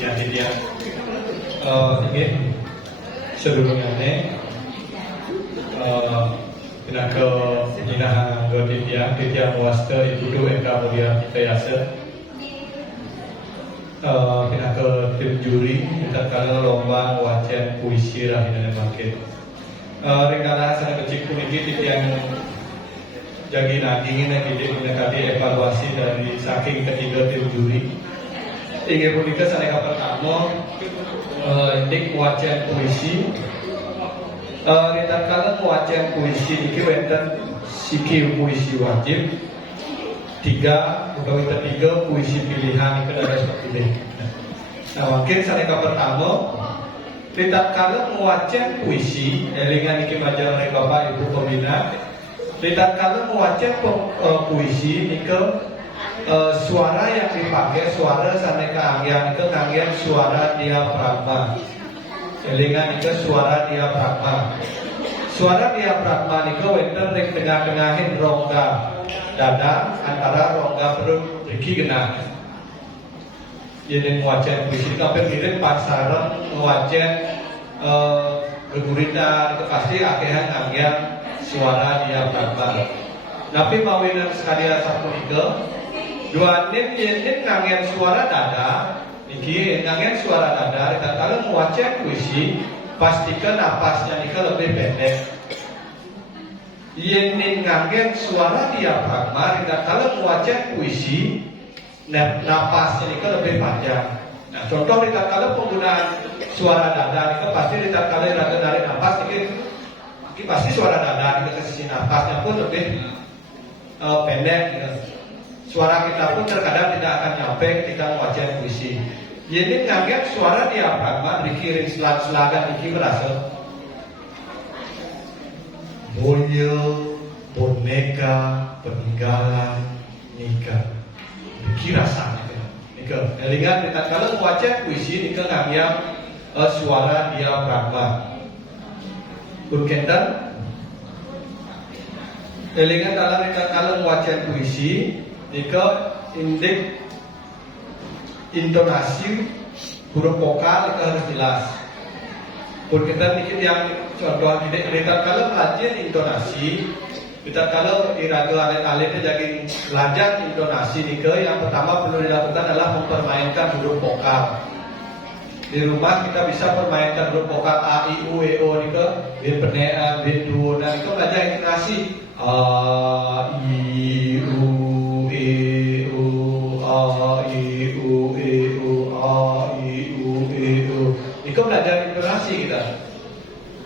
puisinya dia ingin sebelumnya kena ke Nina dia muasta ibu tu eka mulia kita yasa kena ke tim juri kita kalau lomba wajan puisi lah ini market rencana sana kecil pun ini yang jadi nagingin yang kita kali evaluasi dari saking ketiga tim juri ingin pun kita sana pertama indik wajan puisi Ritan kala wajan puisi iki wonten siki puisi wajib 3 utawi 3 puisi pilihan iki ada pilih. Nah, mungkin saneka pertama Ritan kala wajan puisi elingan iki majalah oleh Bapak Ibu pembina. Ritan kala wajan puisi nike suara yang dipakai suara saneka anggian itu anggian suara diafragma. Elingan itu suara diafragma. Suara diafragma itu wonten ring tengah-tengahin rongga dada antara rongga perut mriki genah. Yen wajan puisi kabeh mirip pasaran wajan geguritan itu pasti akehan anggian suara diafragma. Tapi mawinan sekalian sapunika dua nin yen anggian suara dada niki ngangen suara dada dan kalau wajan puisi pastikan napasnya nika lebih pendek. Yen ngangen suara diafragma dan kalau wajan puisi napasnya nika lebih panjang. Nah, contoh kita kalau penggunaan suara dada nika pasti kita kalau dari napas niki pasti suara dada nika ke sisi napasnya pun lebih pendek. Suara kita pun terkadang tidak akan nyampe ketika wajan puisi. Ini nganggap suara diafragma dikirim selagan iki berasa boyo boneka peninggalan nikah. Dikira sana nikah. Elingan kita kalau wajan puisi nikah nganggap suara diafragma. Berkentan elingan dalam kita kalau wajan puisi nika indik intonasi huruf vokal itu harus jelas. Pun kita bikin yang contoh kita kalau belajar intonasi, kita kalau iraga alit-alitnya jadi belajar intonasi nika yang pertama perlu dilakukan adalah mempermainkan huruf vokal. Di rumah kita bisa permainkan huruf vokal a, i, u, e, o nika, bin penea, bin duo, nah itu belajar intonasi a, i, u Ika belajar intonasi kita.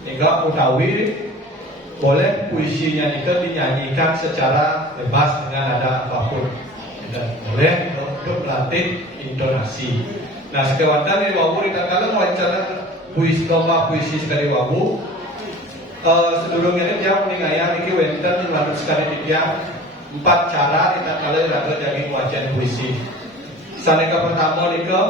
Nika utawi boleh puisinya Nika dinyanyikan secara bebas dengan nada apapun. Kita boleh untuk melatih intonasi. Nah sekarang dari wawu kita kalau wawancara puisi lomba puisi sekali wawu. Sebelumnya dia meningaya Niki wenten lanjut sekali dia 4 cara kita kalau iraga jadi wajan puisi. Saneka pertama Nika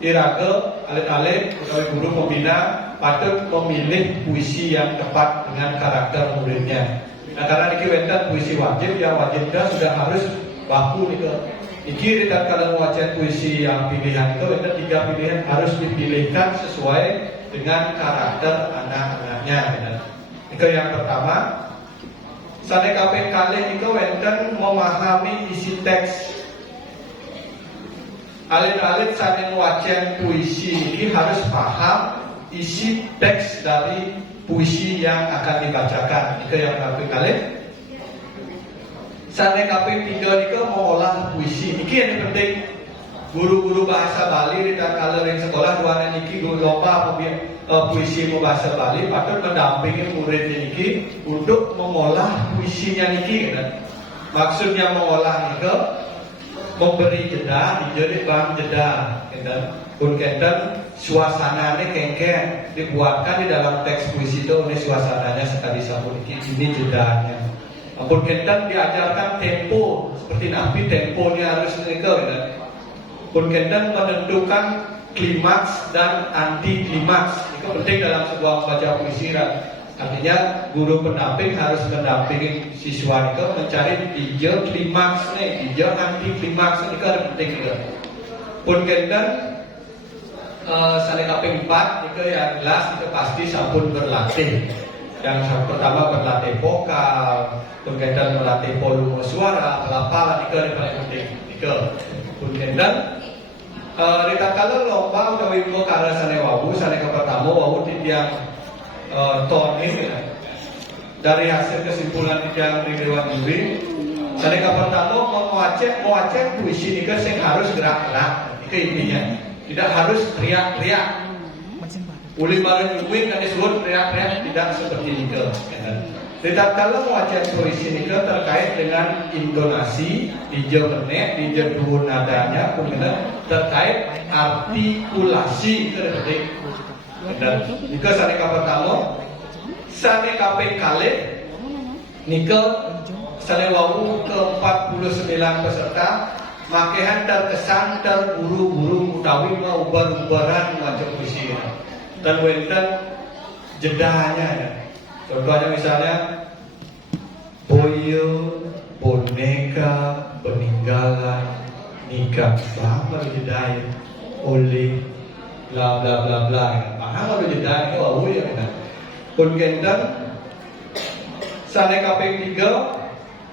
iraga alit-alit utawi guru pembina patut memilih puisi yang tepat dengan karakter muridnya. Nah karena niki wenten puisi wajib yang wajibnya sudah harus baku niki kita kalau wajan puisi yang pilihan itu wenten 3 pilihan harus dipilihkan sesuai dengan karakter anak-anaknya. Itu yang pertama. Saneka kalih itu wenten memahami isi teks. Alit-alit saking wajan puisi ini harus paham isi teks dari puisi yang akan dibacakan. Itu yang kali. Saneka tiga itu mengolah puisi. Ini yang penting. Guru-guru bahasa Bali di kalau di sekolah dua niki guru lomba puisi bahasa Bali patut mendampingi murid niki untuk mengolah puisinya niki. Maksudnya mengolah niki memberi jeda, jadi bang jeda, pun kenten suasananya kengkeng dibuatkan di dalam teks puisi itu oleh suasananya sekali sabun ini jedanya. Pun kenten diajarkan tempo seperti nabi temponya harus nikah, pun kenten menentukan klimaks dan anti klimaks. Itu penting dalam sebuah membaca puisi. Artinya guru pendamping harus mendampingi siswa itu mencari tiga klimaks nih, tiga anti klimaks ini kan penting juga. Pun kenten Sane kaping 4 itu yang jelas itu pasti sampun berlatih. Yang pertama berlatih vokal, kemudian berlatih volume suara, pelafalan itu yang paling penting. Itu kemudian dikatakan lomba udah wibu karena sane wawu, sane pertama wawu yang tonis ya. Dari hasil kesimpulan yang di Dewan Juri, sane pertama mewacet puisi ini kan harus gerak-gerak, itu intinya. Tidak harus teriak-teriak. Uli baru nyuwin kan disebut teriak-teriak, tidak seperti itu. Tidak kalau mewacet puisi ini terkait dengan intonasi, dijemenek, dijedur nadanya, kemudian terkait artikulasi itu penting. Dan jika sane pertama, sane kaping kalih, nikel sane wawu ke-49 peserta, makehan terkesan terburu-buru utawi ubar-ubaran macam puisi dan wenten jedanya ya. Contohnya misalnya boyo, boneka, peninggalan, nikah, bahwa jedanya oleh bla bla bla bla ya. Bahwa jedanya wawu ya kan. Pun genten sane kaping 3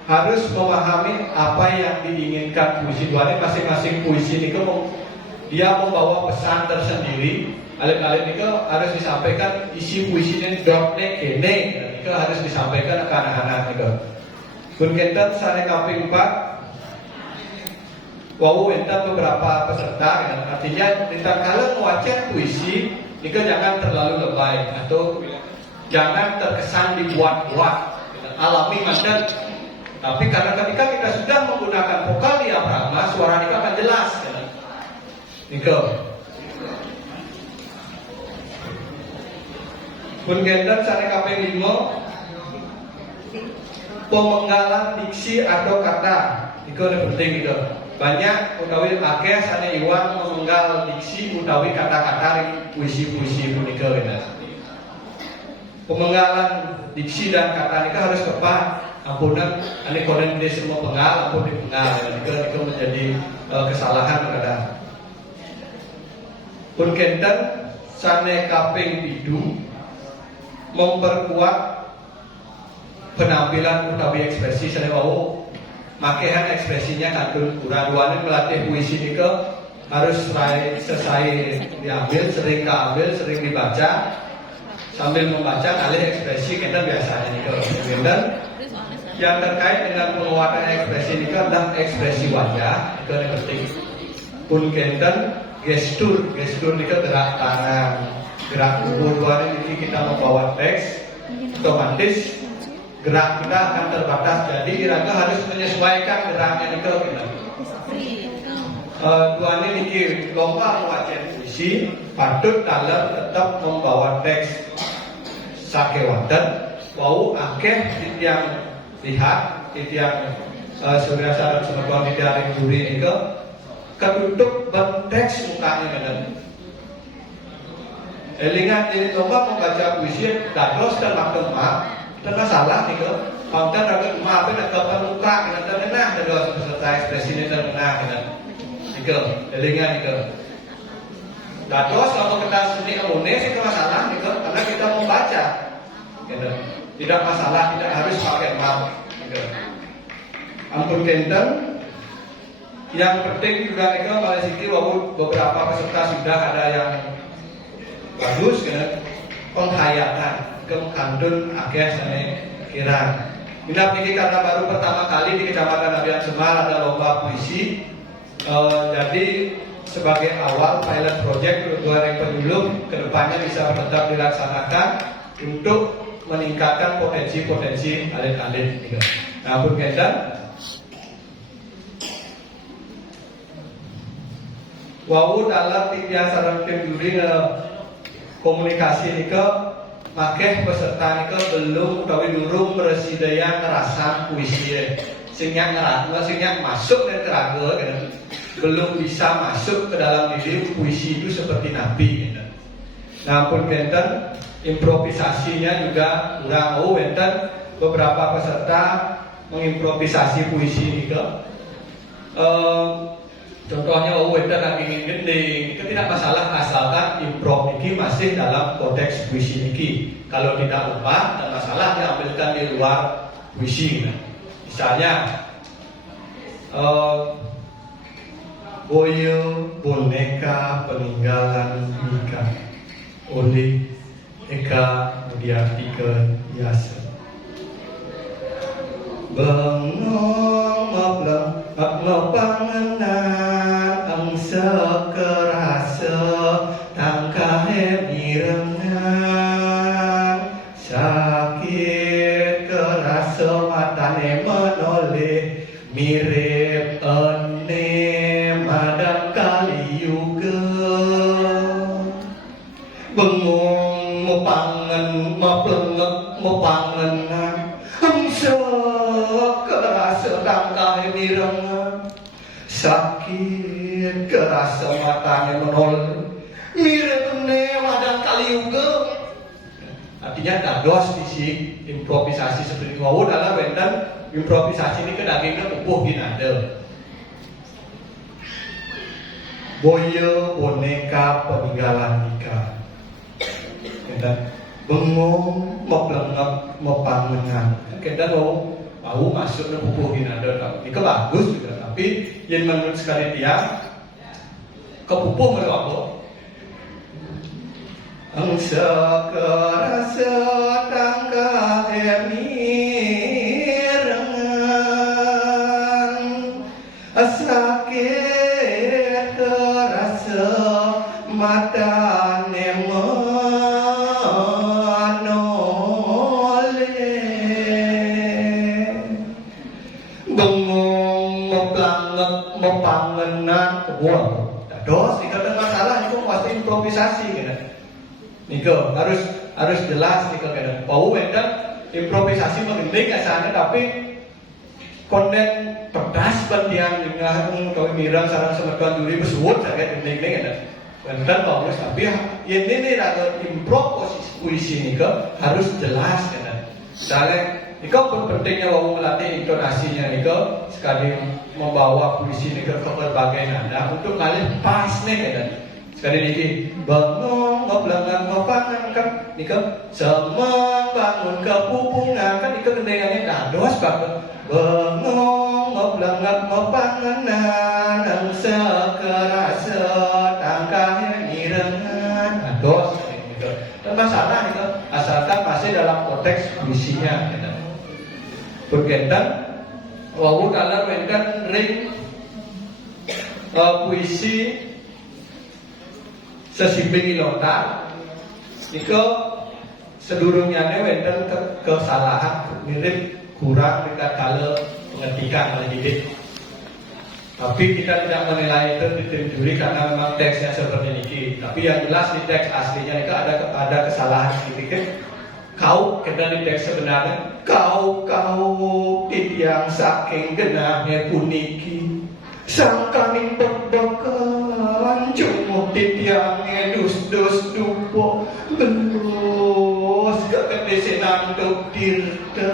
harus memahami apa yang diinginkan puisi duane. Masing-masing puisi ini dia membawa pesan tersendiri. Alih-alih ini harus disampaikan isi puisinya dropnya kene, itu harus disampaikan ke anak-anak itu. Kemudian sane kaping 4 wawu enten beberapa peserta kan? Artinya kalau mewacet puisi itu jangan terlalu lebay atau jangan terkesan dibuat-buat, alami mandan. Tapi karena ketika kita sudah menggunakan vokal diafragma, suara kita akan jelas. Niko. Kemudian sane kaping 5 pemenggalan diksi atau kata. Niko yang penting itu. Banyak utawi akeh sane iwan memenggal diksi utawi kata-kata puisi-puisi punika benar. Pemenggalan diksi dan kata ini harus tepat. Ampunan, ini konen di semua penggal, ampun dipenggal. Itu menjadi kesalahan kadang. Pun kenten sane kaping 7 memperkuat penampilan utawi ekspresi sane wau. Makehan ekspresinya kantun kurang melatih puisi ini harus selesai diambil, sering keambil, sering dibaca. Sambil membaca alih ekspresi kita biasanya nih kemudian yang terkait dengan penguatan ekspresi ini adalah ekspresi wajah itu yang penting. Pun kenten gestur ini gerak tangan, gerak tubuh dua ini kita membawa teks, otomatis gerak kita akan terbatas. Jadi kira-kira harus menyesuaikan geraknya ini ke kita. Dua ini lomba mewacet puisi patut dalam tetap membawa teks sakewadan wau akeh yang lihat yang surya saran semeton di dari juri itu ketutup benteks mukanya kan. Elingan ini lomba membaca puisi dados dan makemah kita salah nih kan. Konten agak maafin agak muka kita tenang dados peserta ekspresi ini tenang kan. Itu elingan itu. Dados kalau kita seni amunes itu masalah gitu, karena kita membaca gitu. Tidak masalah, tidak harus pakai map gitu. Ampun kenten. Yang penting juga itu pada sini beberapa peserta sudah ada yang bagus gitu. Penghayatan kekandun akeh sane kira. Minat ini karena baru pertama kali di Kecamatan Abian Semar ada lomba puisi. Jadi sebagai awal pilot project untuk yang penyuluh kedepannya bisa tetap dilaksanakan untuk meningkatkan potensi-potensi alit-alit. Nah, pun kita wau dalam tiga saran tim juri komunikasi ini ke makeh peserta ini ke belum utawi durung bersidaya ngerasa puisi sehingga sehingga masuk dan keraga belum bisa masuk ke dalam diri puisi itu seperti Nabi gitu. Nah pun kenten improvisasinya juga kurang wenten beberapa peserta mengimprovisasi puisi itu Contohnya wedan ingin gending, itu tidak masalah asalkan improv ini masih dalam konteks puisi ini. Kalau tidak lupa, tidak masalah diambilkan di luar puisi. Misalnya, boyo boneka peninggalan Mika oleh Eka Mulyati Yasa. Bengong mablang pangenan angsa kerasa tangkahe mirengan sakit kerasa matane menoleh mirip ene madang kaliuga bengong mepangenan angsa kerasa tangkahe mirengan sakit kerasa matanya menoleh mirip ene madang kaliuga. Artinya dados isi improvisasi seperti wau dalam benten improvisasi ini kedagingnya upuh ginanda. Boyo boneka peninggalan Mika. Dan bengong meplengep mepangengan. Kita mau masuk ke upuh ginanda. Ini bagus juga. Tapi yang menurut sekali dia kepupuh menurut aku. Angsa kerasa tangga mirengan sakit kerasa matane menoleh bengong mepangenan. Wah, dados ini ada masalah itu pasti improvisasi kan. Niko harus jelas niko kadang. Bau kadang improvisasi mengending asalnya tapi konten pedas bandian dengan kau mirang sarang semetuan juri bersuut sangat gending kadang. Dan bagus tapi ini raga improv puisi niko harus jelas kadang. Soalnya niko pun pentingnya bau melatih intonasinya niko sekali membawa puisi niko ke berbagai nada untuk kalian pas nih kadang. Sekali lagi, bangun ngeblangan ngepangan kan, nika semang bangun kepupungan kan, nika kendengannya dados banget. Bangun ngeblangan ngepangan angsa kerasa tangkahnya mirengan dados. Dan masalah nika asalkan masih dalam konteks puisinya. Berkaitan, wau dalam berkaitan ring puisi sesimping lontar, itu sedurungnya wenten kesalahan mirip kurang dekat kala pengetikan oleh didik. Tapi kita tidak menilai itu ditujukan karena memang teksnya seperti ini. Tapi yang jelas di teks aslinya itu ada kesalahan sedikit. Kau kita di teks sebenarnya kau titiang saking genahnya puniki sangkaning bebekan cumuk titiangnya dus dupo belus kekedesenan tuk dirte.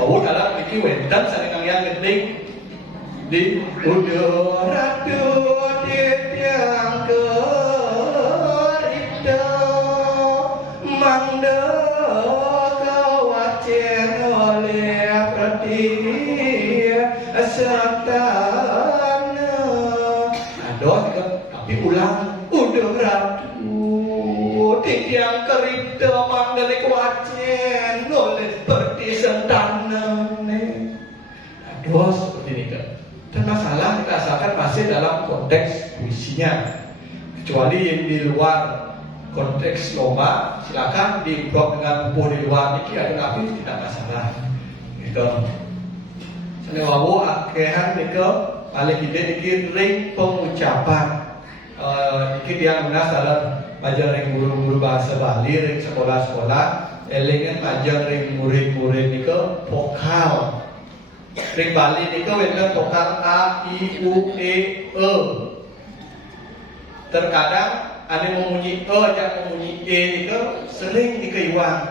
Kau dalam iki wendan saling yang gending di udara titiang kerita manda kawacen oleh pertiwi satana adoh tapi ulang udah ratu tiang kerita manggale kawacen oleh perti sentana adoh seperti ini kan. Dan masalah kita asalkan masih dalam konteks puisinya, kecuali yang di luar konteks lomba silakan diimprov dengan buku di luar ini ada tapi tidak masalah gitu. Senewawu akehan niko paling ide niki ring pengucapan. Niki dia guna dalam pelajar ring guru-guru bahasa Bali ring sekolah-sekolah. Elingan pelajar ring murid-murid niko vokal. Ring Bali niko wenten vokal A, I, U, E, E. Terkadang ada memunyi E, yang memunyi E niko sering dikeiwang.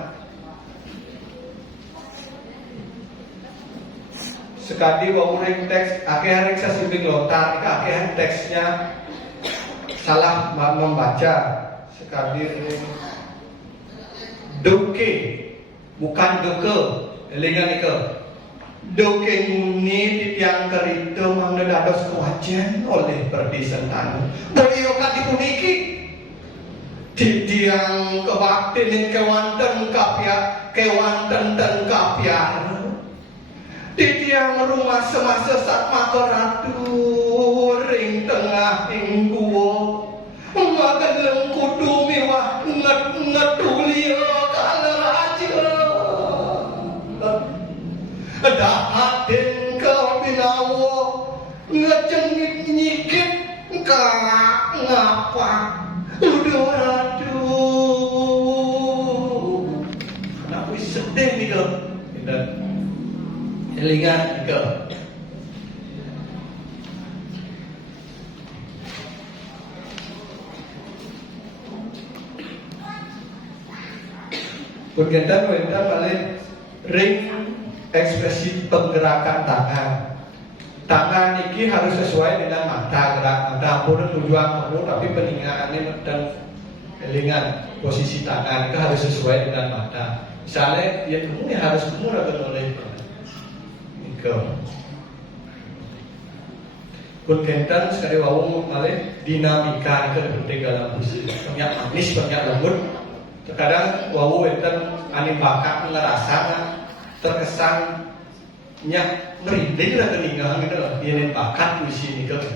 sekali wawuring teks akhir reksa sibing lontar ika akhir teksnya salah membaca sekali doke bukan doke elingan ika doke muni yang kerita mangna dados kewajian oleh perdisentanu beliau kan dipuniki tiang kebaktin kewanten kapia kewanten dan kapia di tiang rumah semasa saat maka ratu ring tengah ing guwa makan lengkudu miwah ngetulia kala raja dahatin kau binawo ngecengit nyikit ngapa udah ratu anak wis sedih nih kau elingan ke bergantian paling ring ekspresi penggerakan tangan ini harus sesuai dengan mata gerak mata pun tujuan kamu tapi peningaannya dan elingan posisi tangan itu harus sesuai dengan mata misalnya ya kamu harus kamu oleh kun kentan sekali wawung malih dinamika itu penting dalam puisi banyak manis banyak lembut terkadang wawu enten ani bakat ngerasa terkesan nyak merinding dan keningahan gitu loh ini bakat puisi ini gitu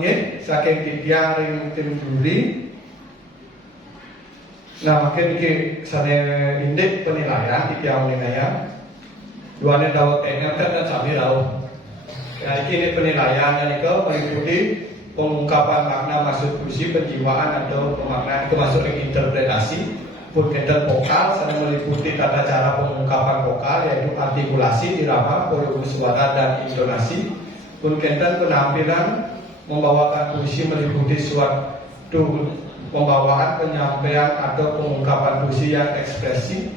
ini saking titiang ring tim juri nah makin ke sana indek penilaian titiang penilaian duanya dapat tengah dan sambil tahu. Ya ini penilaian dan itu meliputi pengungkapan makna maksud puisi, penjiwaan atau pemaknaan itu masuk ke interpretasi, pun kental vokal, sana meliputi tata cara pengungkapan vokal yaitu artikulasi, irama, volume suara dan intonasi, pun kental penampilan membawakan puisi meliputi suatu pembawaan penyampaian atau pengungkapan puisi yang ekspresi,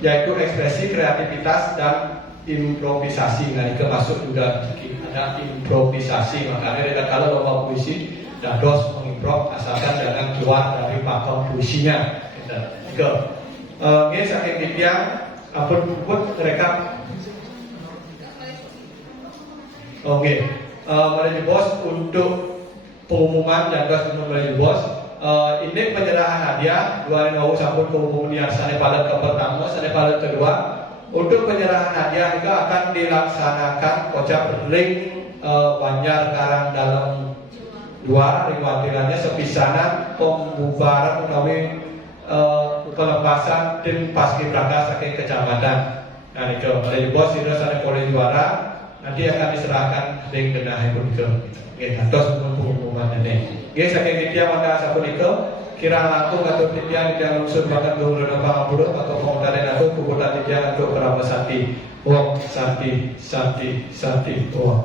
yaitu ekspresi kreativitas dan improvisasi. Nah itu masuk juga ada improvisasi makanya tidak kalau lomba puisi dados mengimprov asalkan jangan keluar dari pakem puisinya gitu. Ini saking titiang apun mereka oke menuju bos untuk pengumuman dan menuju bos ini penyerahan hadiah dua ribu sampun keumuman sana palet ke pertama sana palet kedua. Untuk penyerahan hadiah itu akan dilaksanakan kocap ring Banjar Karang dalam 2 riwatilannya sepisanan pembubaran utawi pelepasan tim paskibraka saking kecamatan. Nah itu oleh bos itu sana oleh juara nanti akan diserahkan ring denah pun itu. Oke, terus pengumuman ini. Oke, saking dia maka sabun itu kira langsung atau titian yang unsur bahkan guru dan pangapura atau pengutaran atau kubutan titian untuk kerabat sakti. Wah, sakti, sakti, sakti. Wah.